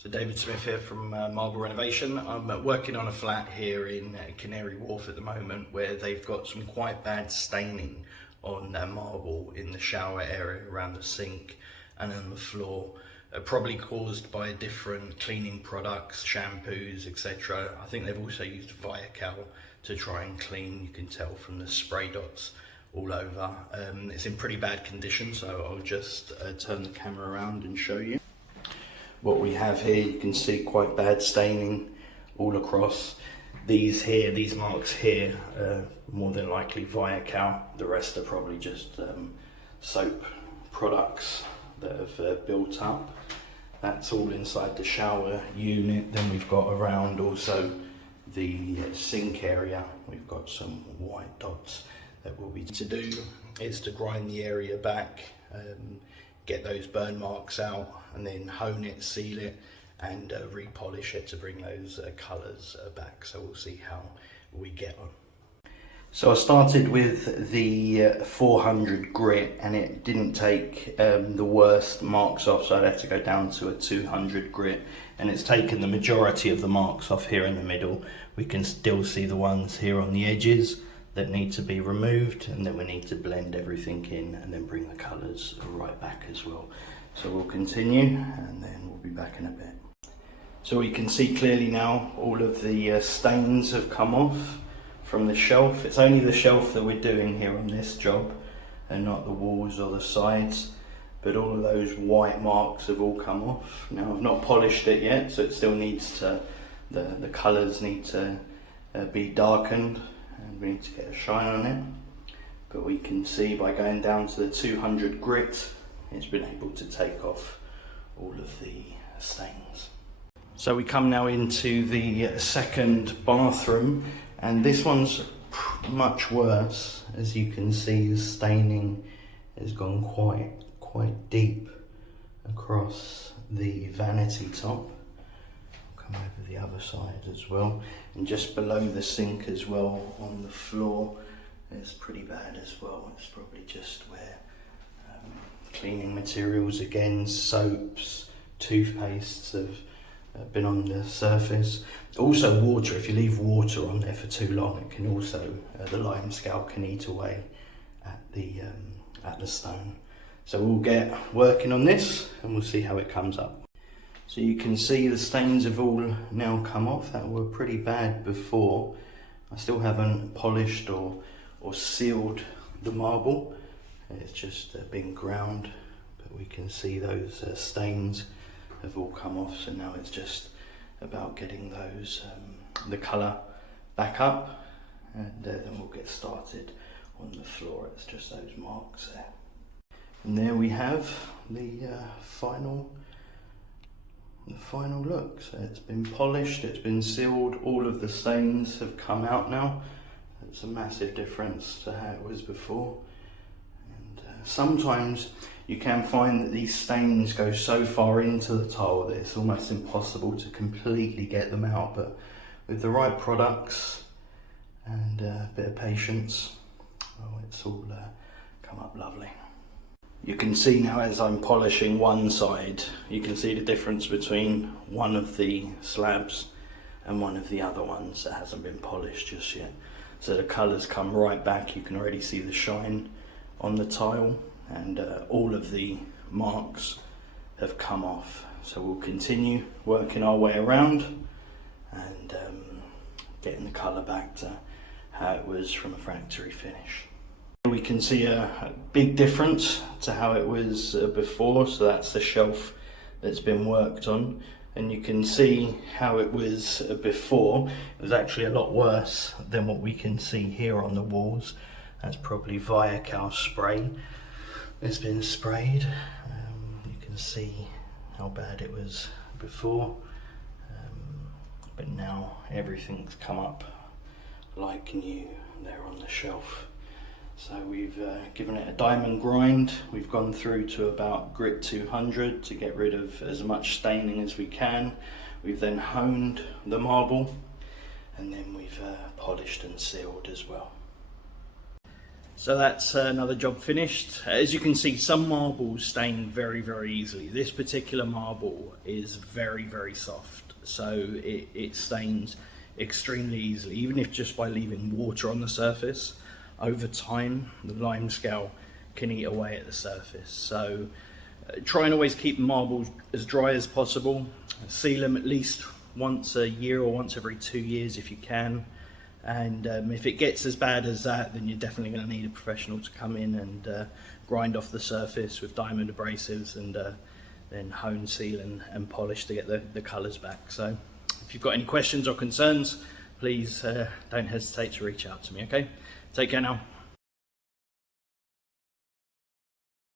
So David Smith here from Marble Renovation. I'm working on a flat here in Canary Wharf at the moment where they've got some quite bad staining on marble in the shower area, around the sink and on the floor, probably caused by different cleaning products, shampoos, etc. I think they've also used Viacal to try and clean. You can tell from the spray dots all over. It's in pretty bad condition, so I'll just turn the camera around and show you. What we have here, you can see quite bad staining all across. These marks here, more than likely Viacal. The rest are probably just soap products that have built up. That's all inside the shower unit. Then we've got around also the sink area, we've got some white dots. That what we need to do is to grind the area back, get those burn marks out, and then hone it, seal it, and repolish it to bring those colours back. So we'll see how we get on. So I started with the 400 grit, and it didn't take the worst marks off, so I had to go down to a 200 grit, and it's taken the majority of the marks off here in the middle. We can still see the ones here on the edges that need to be removed, and then we need to blend everything in and then bring the colours right back as well. So we'll continue and then we'll be back in a bit. So we can see clearly now all of the stains have come off from the shelf. It's only the shelf that we're doing here on this job and not the walls or the sides, but all of those white marks have all come off. Now I've not polished it yet, so it still needs to, the colours need to be darkened, and we need to get a shine on it. But we can see by going down to the 200 grit, it's been able to take off all of the stains. So we come now into the second bathroom, and this one's much worse. As you can see, the staining has gone quite deep across the vanity top. Come over the other side as well, and just below the sink as well on the floor is pretty bad as well. It's probably just where cleaning materials, again soaps, toothpastes have been on the surface. Also water, if you leave water on there for too long, it can also, the lime scale can eat away at the stone. So we'll get working on this and we'll see how it comes up. So you can see the stains have all now come off, that were pretty bad before. I still haven't polished or sealed the marble. It's just been ground, but we can see those stains have all come off. So now it's just about getting those, the colour back up, and then we'll get started on the floor. It's just those marks there. And there we have the final look. So it's been polished, it's been sealed, all of the stains have come out now. It's a massive difference to how it was before. And sometimes you can find that these stains go so far into the tile that it's almost impossible to completely get them out, but with the right products and a bit of patience, well, it's all come up lovely. You can see now as I'm polishing one side, you can see the difference between one of the slabs and one of the other ones that hasn't been polished just yet. So the colours come right back. You can already see the shine on the tile, and all of the marks have come off. So we'll continue working our way around and getting the colour back to how it was from a factory finish. We can see a big difference to how it was before. So that's the shelf that's been worked on, and you can see how it was before. It was actually a lot worse than what we can see here on the walls. That's probably Viacal spray that's been sprayed. You can see how bad it was before, but now everything's come up like new there on the shelf. So we've given it a diamond grind. We've gone through to about grit 200 to get rid of as much staining as we can. We've then honed the marble, and then we've polished and sealed as well. So that's another job finished. As you can see, some marbles stain very, very easily. This particular marble is very, very soft, so it stains extremely easily, even if just by leaving water on the surface. Over time, the lime scale can eat away at the surface. So try and always keep marbles as dry as possible. Seal them at least once a year or once every 2 years if you can. And if it gets as bad as that, then you're definitely going to need a professional to come in and grind off the surface with diamond abrasives and then hone, seal and polish to get the colours back. So if you've got any questions or concerns, please don't hesitate to reach out to me, okay? Take care now.